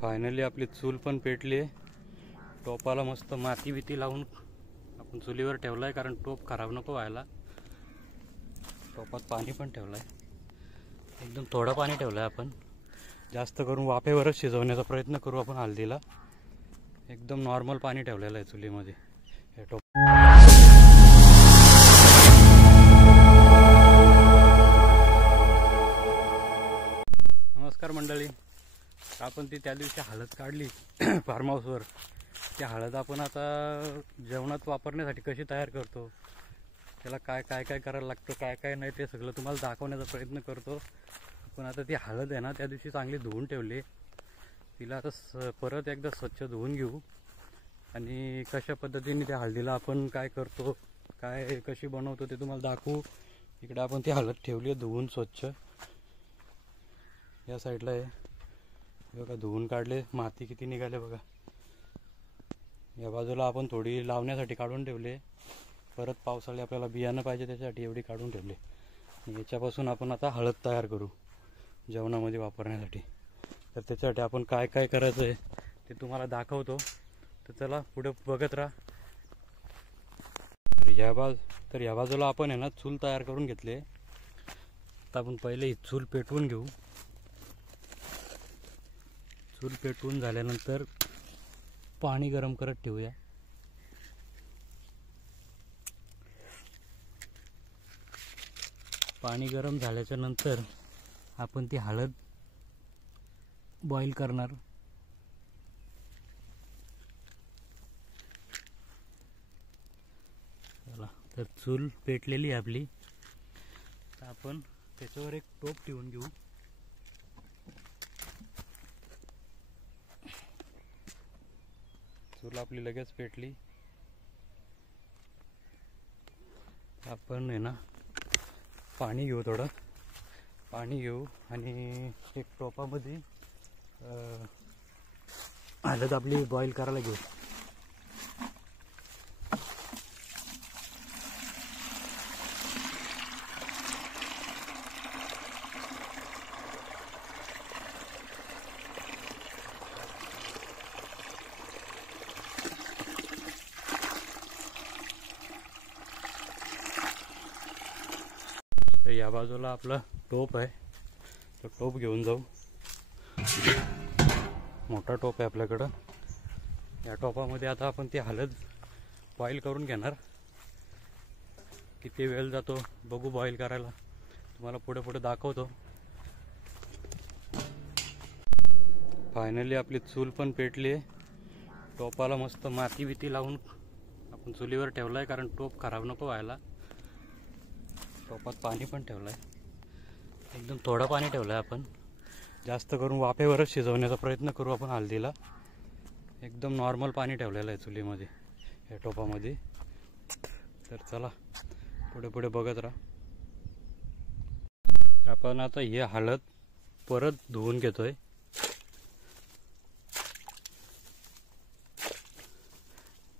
Finally आपली चूल पण पेटली आहे। टोपाला मस्त माती बिती लावून आपण चुलीवर ठेवला आहे, कारण टोप खराब नको व्हायला। टोपात पाणी पण ठेवलं आहे, एकदम थोडं पाणी ठेवलं आहे आपण, जास्त करून वाफेवरच शिजवण्याचा प्रयत्न करू आपण। हळदीला एकदम नॉर्मल पाणी ठेवलेलं आहे चुलीमध्ये हे टोप। नमस्कार मंडळी, आपण ती त्या दिवशी हळद काढली फार्म हाऊसवर, ती हळद आपण आता जेवणात वापरण्यासाठी कशी तयार करतो, त्याला काय काय काय करायला लागतं, काय काय नाही, ते सगळं तुम्हाला दाखवण्याचा प्रयत्न करतो। पण आता ती हळद आहे ना, त्या दिवशी चांगली धुवून ठेवली, तिला आता परत एकदा स्वच्छ धुवून घेऊ आणि कशा पद्धतीने त्या हळदीला आपण काय करतो, काय कशी बनवतो ते तुम्हाला दाखवू। इकडे आपण ती हळद ठेवली आहे धुवून स्वच्छ, या साईडला आहे बघा, धुवून काढले, माती किती निघाले बघा। या बाजूला आपण थोडी लावण्यासाठी काढून ठेवले, परत पावसाळी आपल्याला बियाणं पाहिजे त्याच्यासाठी एवढी काढून ठेवले। याच्यापासून आपण आता हळद तयार करू जेवणामध्ये वापरण्यासाठी। तर त्याच्यासाठी आपण काय काय करायचं आहे ते तुम्हाला दाखवतो, तर चला पुढे बघत राहा। तर या बाजूला आपण आहे ना चूल तयार करून घेतले। आता आपण पहिले ही चूल पेटवून घेऊ। चूल पेटवून झाल्यानंतर पाणी गरम करत ठेवूया। पाणी गरम झाल्याच्या नंतर आपण ती हळद बॉईल करणार। चला, तर चूल पेटलेली आपली, तर आपण त्याच्यावर एक टोप ठेवून घेऊ। चूल आपली लगेच पेटली। आपण आहे ना पाणी घेऊ, थोडं पाणी घेऊ आणि एक टोपामध्ये हळद आपली बॉईल करायला घेऊ। या बाजूला आपला टोप आहे, तो टोप घेऊन जाऊ। मोठा टोप आहे आपल्याकडं। या टोपामध्ये आता आपण ती हळद बॉईल करून घेणार। किती वेळ जातो बघू बॉईल करायला, तुम्हाला पुढे पुढे दाखवतो। फायनली आपली चूल पण पेटली आहे। टोपाला मस्त माती बिती लावून आपण चुलीवर ठेवलं आहे, कारण टोप खराब नको व्हायला। टोपात पाणी पण ठेवलं आहे, एकदम थोडं पाणी ठेवलं आहे आपण, जास्त करून वाफेवरच शिजवण्याचा प्रयत्न करू आपण हळदीला। एकदम नॉर्मल पाणी ठेवलेलं आहे चुलीमध्ये या टोपामध्ये। तर चला पुढे पुढे बघत राहा। आपण आता ही हळद परत धुवून घेतोय।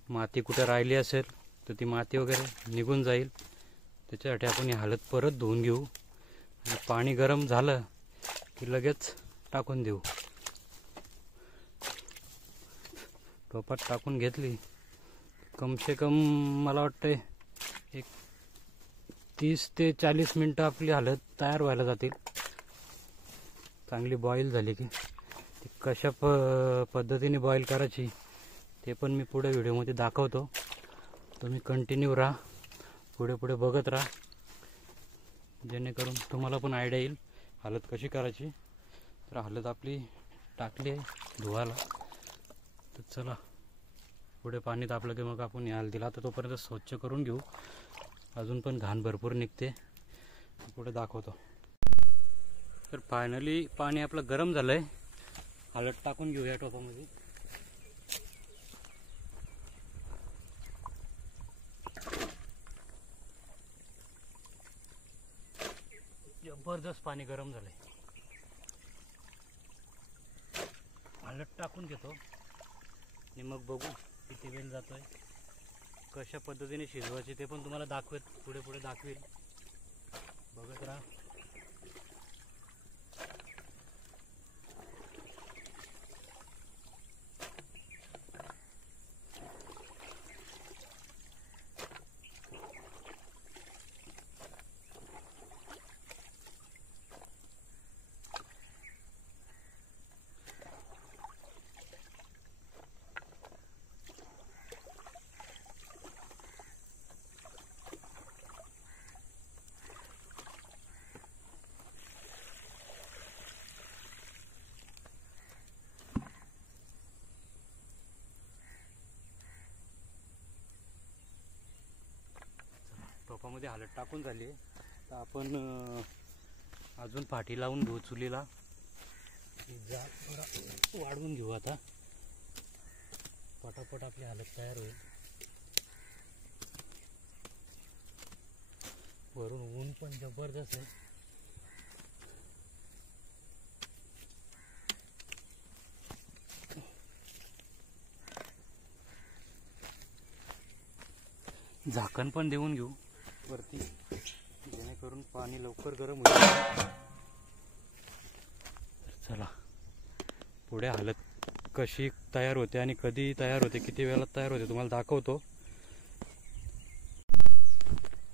माती कुठे राहिली असेल तर ती माती वगैरे निघून जाईल, त्याच्यासाठी आपण ही हळद परत धुवून घेऊ आणि पाणी गरम झालं की लगेच टाकून देऊ। टोपात टाकून घेतली, कम से कम मला वाटते एक 30 ते 40 मिनटं आपली हळद तयार व्हायला जातील। चांगली बॉईल झाली की ती कशा पद्धतीने बॉईल करायची ते पण मी पुढे व्हिडिओमध्ये दाखवतो। तुम्ही कंटिन्यू राहा, पुढे पुढे बघत राहा, जेणेकरून तुम्हाला पण आयडिया येईल हळद कशी करायची। तर हळद आपली टाकली आहे धुवायला, तर चला पुढे पाणी तापलं की मग आपण या हळदीला आता तोपर्यंत स्वच्छ करून घेऊ, अजून पण घाण भरपूर निघते, पुढे दाखवतो। तर फायनली पाणी आपलं गरम झालं आहे, हळद टाकून घेऊ या टोपामध्ये। जबरदस्त पाणी गरम झालंय, हळद टाकून घेतो आणि मग बघू किती वेळ जातोय, कशा पद्धतीने शिजवायची ते पण तुम्हाला दाखवेल, पुढे पुढे दाखवेल, बघत राहा। त्याच्यामध्ये हळद टाकून झाली आहे. तर आपण अजून पाठी लावून घेऊ चुलीला. जाळ थोडा वाढवून घेऊ आता. पटापट आपली हळद तयार होईल. वरून ऊन पण जबरदस्त आहे. झाकण पण देऊन घेऊ वरती, जेणेकरून पाणी लवकर गरम होईल. चला पुढे हळद कशी तयार होते आणि कधी तयार होते, किती वेळात तयार होते तुम्हाला दाखवतो.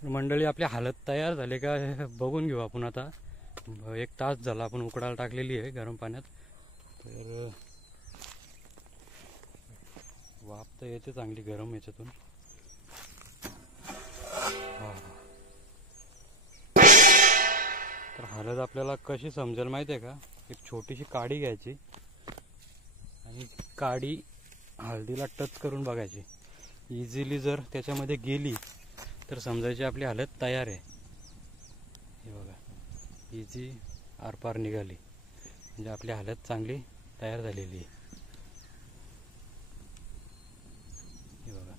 मंडळी आपली हळद तयार झाले का बघून घेऊ आपण. आता 1 तास झाला आपण उकडायला टाकलेली आहे गरम पाण्यात. तर वाफ तर येते चांगली गरम याच्यातून. तर हळद आपल्याला कशी समजेल माहिती आहे का, एक छोटीशी काडी घ्यायची आणि काडी हळदीला टच करून बघायची. इझिली जर त्याच्यामध्ये गेली तर समजायची आपली हळद तयार आहे. हे बघा, इझी आरपार निघाली म्हणजे आपली हळद चांगली तयार झालेली आहे. हे बघा,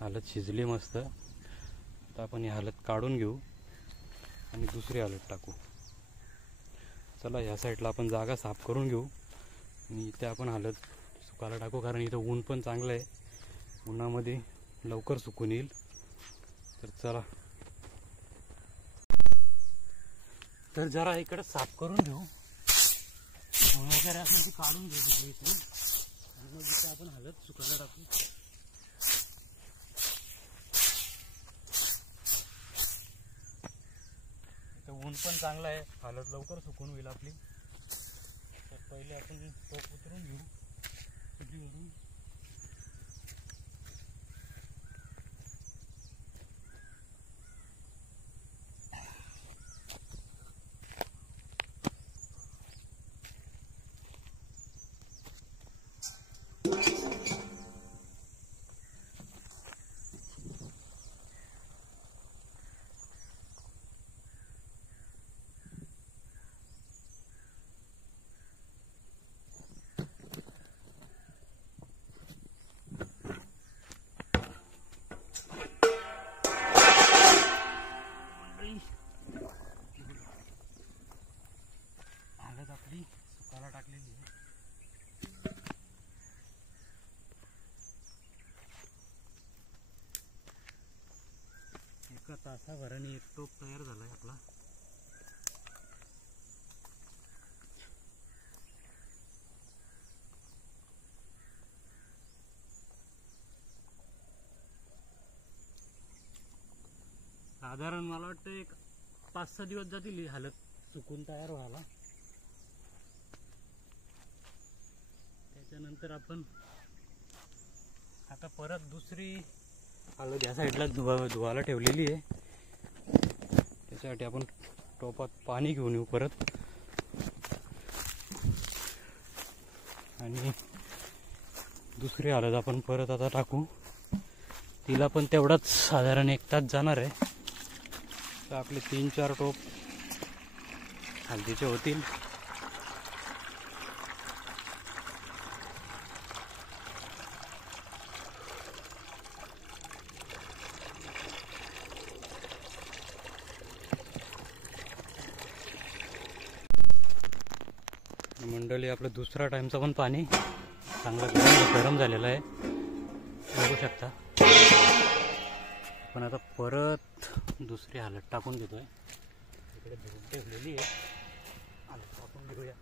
हळद शिजली मस्त. आता आपण ही हळद काढून घेऊ आणि दुसरी हळद टाकू. चला या साईडला आपण जागा साफ करून घेऊ आणि इथे आपण हळद सुकायला टाकू, कारण इथं ऊन पण चांगलं आहे. उन्हामध्ये लवकर सुकून येईल. तर चला, तर जरा इकडे साफ करून घेऊ. वगैरे आपण ती काढून घेऊ सगळी इथे आणि मग इथे आपण हळद सुकायला टाकू. इथं ऊन पण चांगलं आहे, हळद लवकर सुकून होईल आपली. तर पहिले आपण टोप उतरून घेऊ चुलीवरून. हळद आपली सुकायला टाकलेली आहे. एका तासाभराने एक टोप तयार झालाय आपला. साधारण मला वाटतं एक 5-6 दिवस जातील ही हळद सुकून तयार व्हायला. त्याच्यानंतर आपण आता परत दुसरी हळद या साईडला धुवायला ठेवलेली आहे. त्याच्यासाठी आपण टोपात पाणी घेऊन येऊ परत आणि दुसरी हळद आपण परत आता टाकू. तिला पण तेवढाच साधारण 1 तास जाणार आहे. तर आपले 3-4 टोप हळदीचे होतील. मंडळी आपलं दुसरा टाइमचा पण पाणी चांगला गरम झालेला आहे, बघू शकता. पण आता परत दुसरी हळद टाकून घेतोय. इकडे धुवून ठेवलेली आहे, हळद टाकून घेऊया.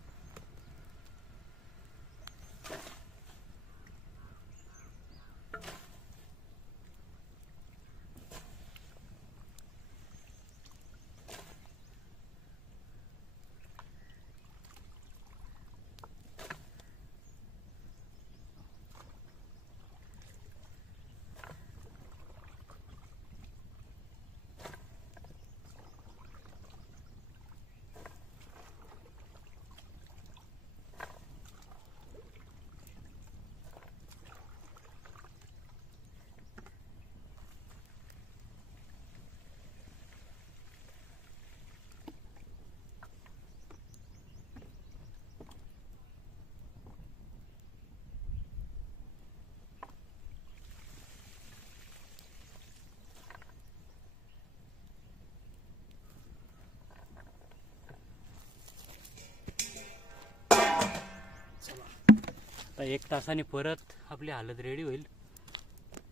आता 1 तासाने परत आपली हालत रेडी होईल.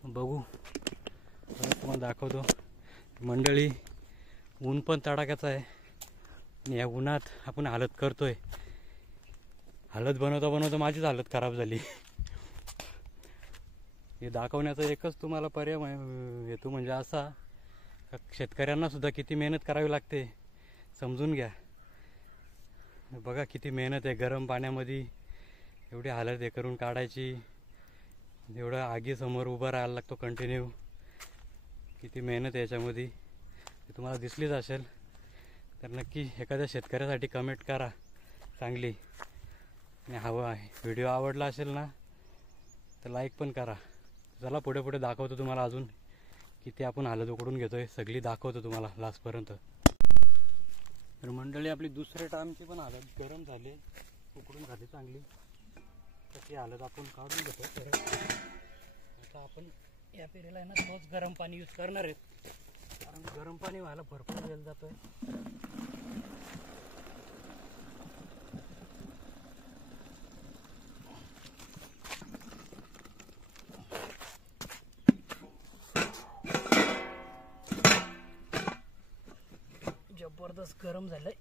बघू, परत तुम्हाला दाखवतो. मंडळी, ऊन पण तडाख्याचं आहे आणि या उन्हात आपण हालत करतोय. हालत बनवता माझीच हालत खराब झाली. हे दाखवण्याचा एकच तुम्हाला पर्याय येतो, म्हणजे असा शेतकऱ्यांना सुद्धा किती मेहनत करावी लागते समजून घ्या. बघा किती मेहनत आहे, गरम पाण्यामध्ये एवढी हालत हे करून काढायची. एवढं आगीसमोर उभं राहायला लागतो कंटिन्यू. किती मेहनत आहे याच्यामध्ये ते तुम्हाला दिसलीच असेल. तर नक्की एखाद्या शेतकऱ्यासाठी कमेंट करा चांगली. आणि हवं आहे व्हिडिओ आवडला असेल ना तर लाईक पण करा. चला पुढे दाखवतो तुम्हाला अजून किती आपण हालत उकडून घेतोय, सगळी दाखवतो तुम्हाला लास्टपर्यंत. तर मंडळी, आपली दुसऱ्या टाइमची पण हालत गरम झाली, उकडून झाली चांगली. तशी हालत आपण काढून घेतो. तर आता आपण या पेरीला आहे ना तोच गरम पाणी यूज करणार आहेत, कारण गरम पाणी व्हायला भरपूर वेळ जातोय. जबरदस्त गरम झालंय.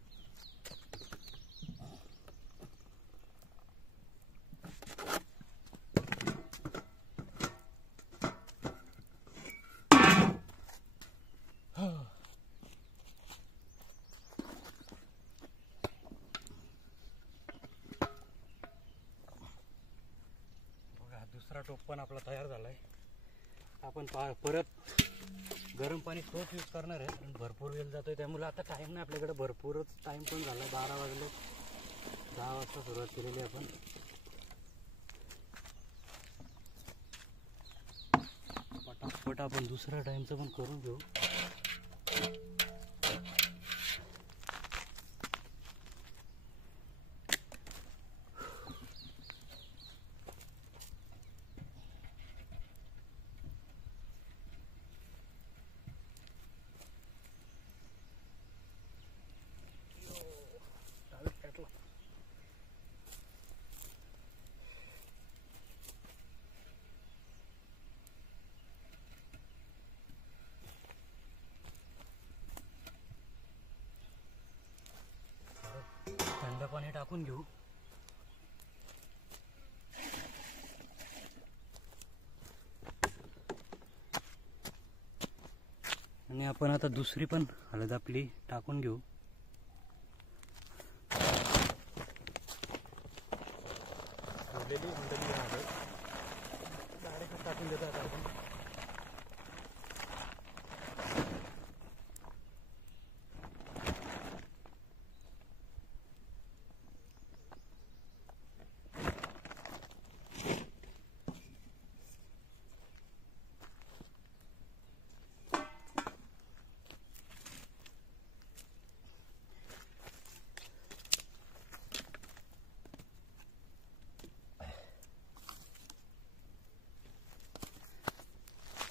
बघा, दुसरा टोप पण आपला तयार झालाय. आपण परत गरम पाणी तोच यूज करणार आहे, आणि भरपूर वेळ जातोय त्यामुळे आता टाईम नाही आपल्याकडे, भरपूरच टाईम पण झाला. 12 वाजले. 10 वाजता सुरुवात केलेली आपण. पटापट आपण दुसऱ्या टाईमचं पण करून घेऊ. थंड पाणी टाकून घेऊ. आणि आपण आता दुसरी पण हळद आपली टाकून घेऊ. डायरेक्ट टाकून देतो आता आपण.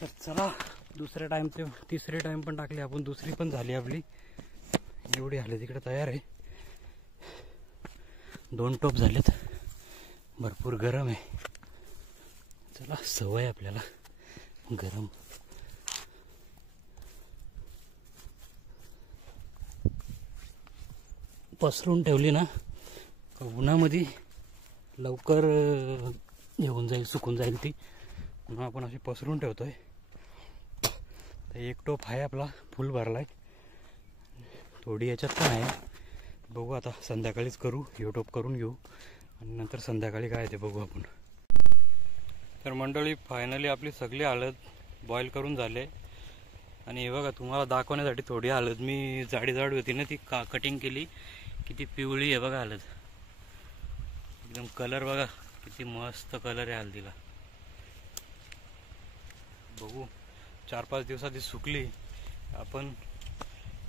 तर चला, दुसऱ्या टाइम ते तिसरी टाइम पण टाकली आपण, दुसरी पण झाली आपली. एवढी हालत तिकडे तयार आहे. 2 टोप झालेत. भरपूर गरम आहे. चला, सवय आपल्याला गरम. पसरून ठेवली ना उन्हामध्ये लवकर येऊन जाईल, सुकून जाईल ती. म्हणून आपण अशी पसरून ठेवतोय. तर 1 टोप आहे आपला, फुल भरलाय. थोडी याच्यात पण आहे. बघू आता संध्याकाळीच करू, हे टोप करून घेऊ आणि नंतर संध्याकाळी काय ते बघू आपण. तर मंडळी, फायनली आपली सगळी हळद बॉईल करून झाले. आणि हे बघा, तुम्हाला दाखवण्यासाठी थोडी हळद मी जाडी होती ना ती कटिंग केली. किती पिवळी आहे बघा हळद, एकदम कलर बघा किती मस्त कलर आहे हळदीला. बघू, 4-5 दिवसात ती सुकली आपण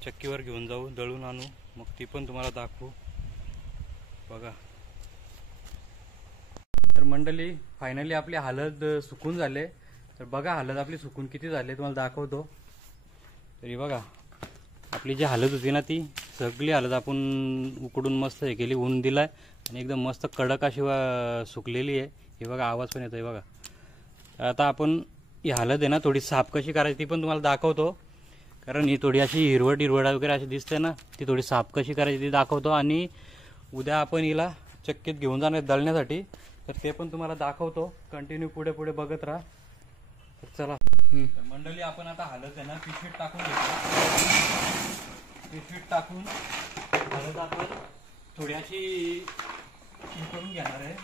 चक्कीवर घेऊन जाऊ, दळून आणू, मग ती पण तुम्हाला दाखवू. बघा. तर मंडळी, फायनली आपली हळद सुकून झाले. तर बघा हळद आपली सुकून किती झाली तुम्हाला दाखवतो. तरी बघा, आपली जी हळद होती ना ती सगळी हळद आपण उकडून मस्त हे केली, ऊन दिलाय आणि एकदम मस्त कडक अशी सुकलेली आहे. हे बघा आवाज पण येतोय बघा. आता आपण ही हालत आहे ना थोडी साफ कशी करायची ती पण तुम्हाला दाखवतो. कारण ही थोडी अशी हिरवट वगैरे अशी दिसते ना, ती थोडी साफ कशी करायची ती दाखवतो. आणि उद्या आपण हिला चक्कीत घेऊन जाणार दळण्यासाठी, तर ते पण तुम्हाला दाखवतो. कंटिन्यू पुढे पुढे बघत राहा. तर चला मंडळी, आपण आता हालत आहे ना पिशवीत टाकून घेतो. पिशवीत टाकून हालत आपण थोडी अशी हे करून घेणार आहे.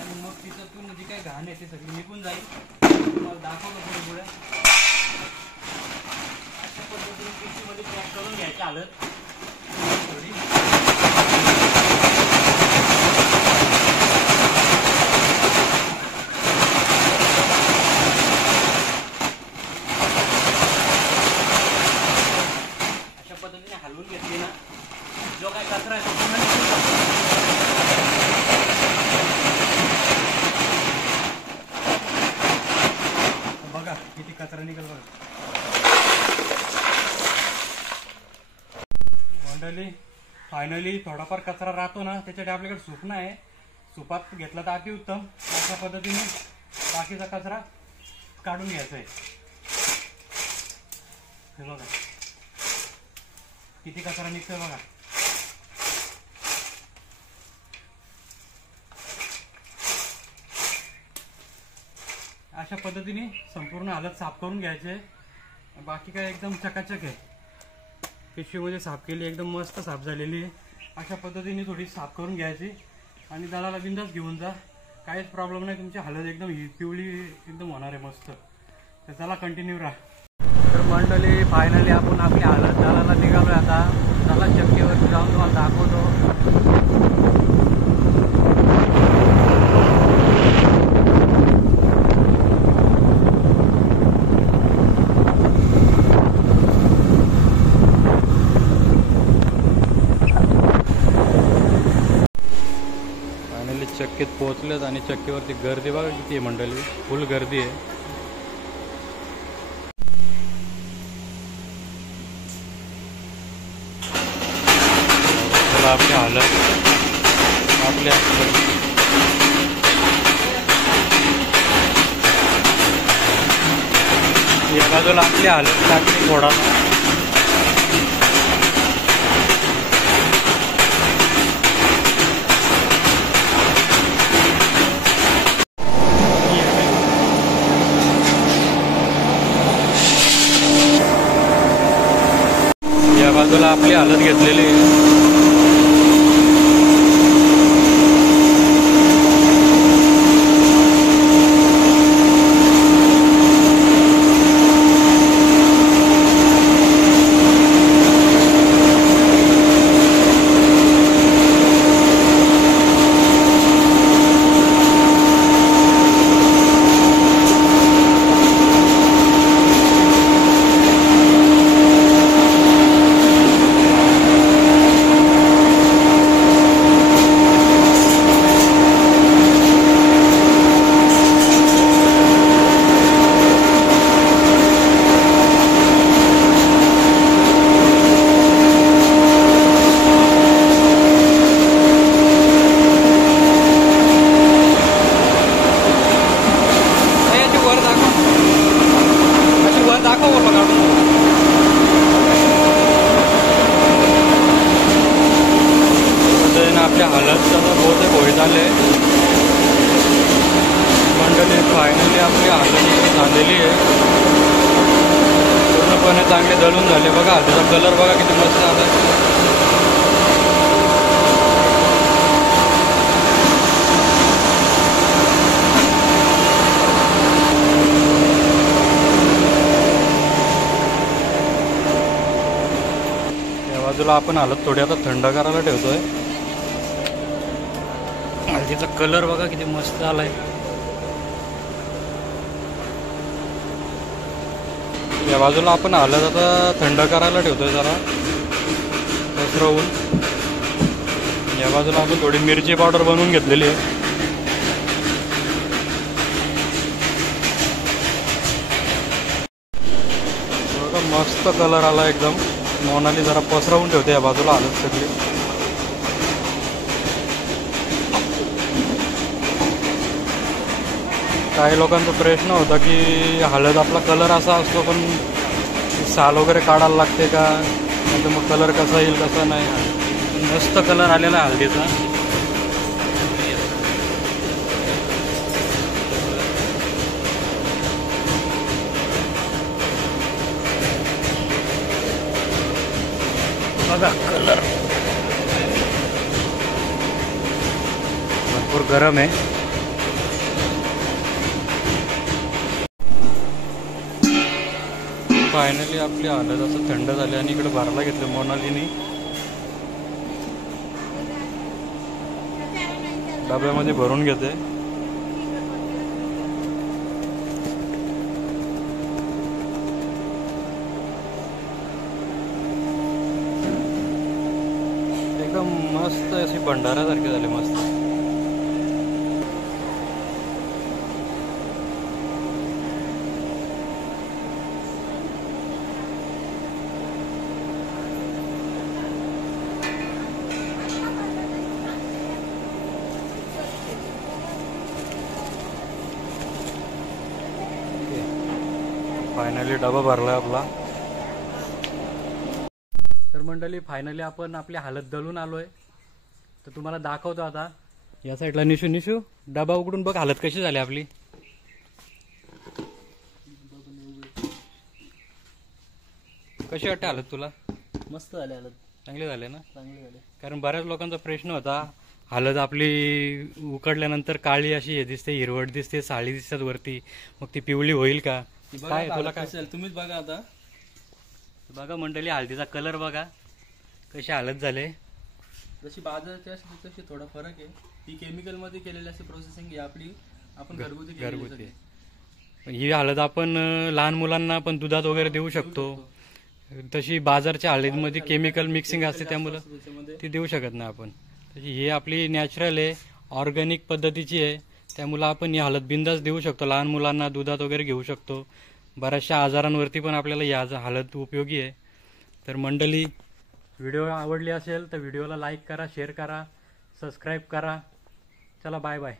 आणि मग तिच्यातून जी काही घाण आहे ती सगळी निघून जाईल. तुम्हाला दाखवतो पुढे पुढे. अशा पद्धतीने पिशवीमध्ये पॅक करून घ्यायची हालत थोडी. हलवून घेतली ना, जो काय कचरा आहे तो पूर्ण निघून जातो. बघा किती कचरा निघेल बघा. मंडळी, फायनली थोडाफार कचरा राहतो ना, त्याच्यासाठी आपल्याकडे सुपणं आहे. सुपात घेतला तर अति उत्तम. अशा पद्धतीने बाकीचा कचरा काढून घ्यायचा आहे. हे बघा किती कचरा निघतोय बघा. अशा पद्धतीने संपूर्ण हालत साफ करून घ्यायचे. बाकी काय एकदम चकाचक आहे. पिशवीमध्ये साफ केली, एकदम मस्त साफ झालेली आहे. अशा पद्धतीने थोडी साफ करून घ्यायची आणि दलाला बिंदास घेऊन जा. काहीच प्रॉब्लेम नाही. तुमची हालत एकदम पिवळी एकदम होणार आहे मस्त. तर चला कंटिन्यू राहा. तर मंडळी, फायनली आपण आपली हालत दलाला निघालो. आता चला चक्कीवरती जाऊन तुम्हाला दाखवतो. फायनली चक्कीत पोहोचलेत आणि चक्कीवरती गर्दी बघा किती आहे मंडळी. फुल गर्दी आहे. आपली हालत आपल्या या बाजूला आपली हालत टाकली थोडा. या बाजूला आपली हालत घेतलेली आहे. आपल्या हालत बहुतेक होईत आले मंडळी. फायनली आपली हालत झालेली आहे. पूर्णपणे चांगले दळून झाले बघा. त्याचा कलर बघा किती मस्त आला. या बाजूला आपण हालत थोडी आता थंड करायला ठेवतोय. त्याचा कलर बघा किती मस्त आलाय. या बाजूला आपण हालत आता थंड करायला ठेवतोय जरा पसरवून. या बाजूला आपण थोडी मिरची पावडर बनवून घेतलेली आहे. बघा मस्त कलर आला एकदम. मोनाली जरा पसरवून ठेवते या बाजूला हालत सगळी. काही लोकांचा प्रश्न होता की हळद आपला कलर असा असतो पण साल वगैरे काढायला लागते का, म्हणजे मग कलर कसा येईल कसा नाही. मस्त कलर आलेला आहे हळदीचा. बघा कलर भरपूर गरम आहे. फायनली आपली हळद असं थंड झाली आणि इकडे भरायला घेतलं मोनालीनी. डब्यामध्ये भरून घेते. एकदम मस्त अशी भंडाऱ्यासारखी झाली मस्त. फायनली डबा भरलाय आपला. तर मंडळी फायनली आपण आपली हळद दळून आलोय. तर तुम्हाला दाखवतो आता. या साईडला निशू डबा उघडून बघ हळद कशी झाली आपली. कशी वाटते हळद तुला? मस्त झाले हळद. चांगले झाले ना? चांगले झाले. कारण बऱ्याच लोकांचा प्रश्न होता हळद आपली उकडल्यानंतर काळी अशी हे दिसते, हिरवट दिसते, साळी दिसतात वरती, मग ती पिवळी होईल का? काय तुला काय तुम्हीच बघा आता. बघा मंडळी हळदीचा कलर बघा कशी हळद झाले. जशी बाजाराची असते तशी थोडा फरक आहे. ती केमिकल मध्ये केलेली असते प्रोसेसिंग, ही आपली आपण घरगुती. ही हळद आपण लहान मुलांना पण दुधात वगैरे देऊ शकतो. तशी बाजारच्या हळदीमध्ये केमिकल मिक्सिंग असते त्यामुळे ती देऊ शकत नाही आपण. तशी ही आपली नॅचरल आहे, ऑर्गॅनिक पद्धतीची आहे, त्यामुळे आपण ही हळद बिंदास देऊ शकतो. लहान मुलांना दुधात वगैरे घेऊ शकतो. बऱ्याचशा आजारांवरती पण आपल्याला ही हळद उपयोगी आहे. तर मंडळी व्हिडिओ आवडली असेल तर व्हिडिओला लाईक करा, शेअर करा, सबस्क्राईब करा. चला बाय बाय.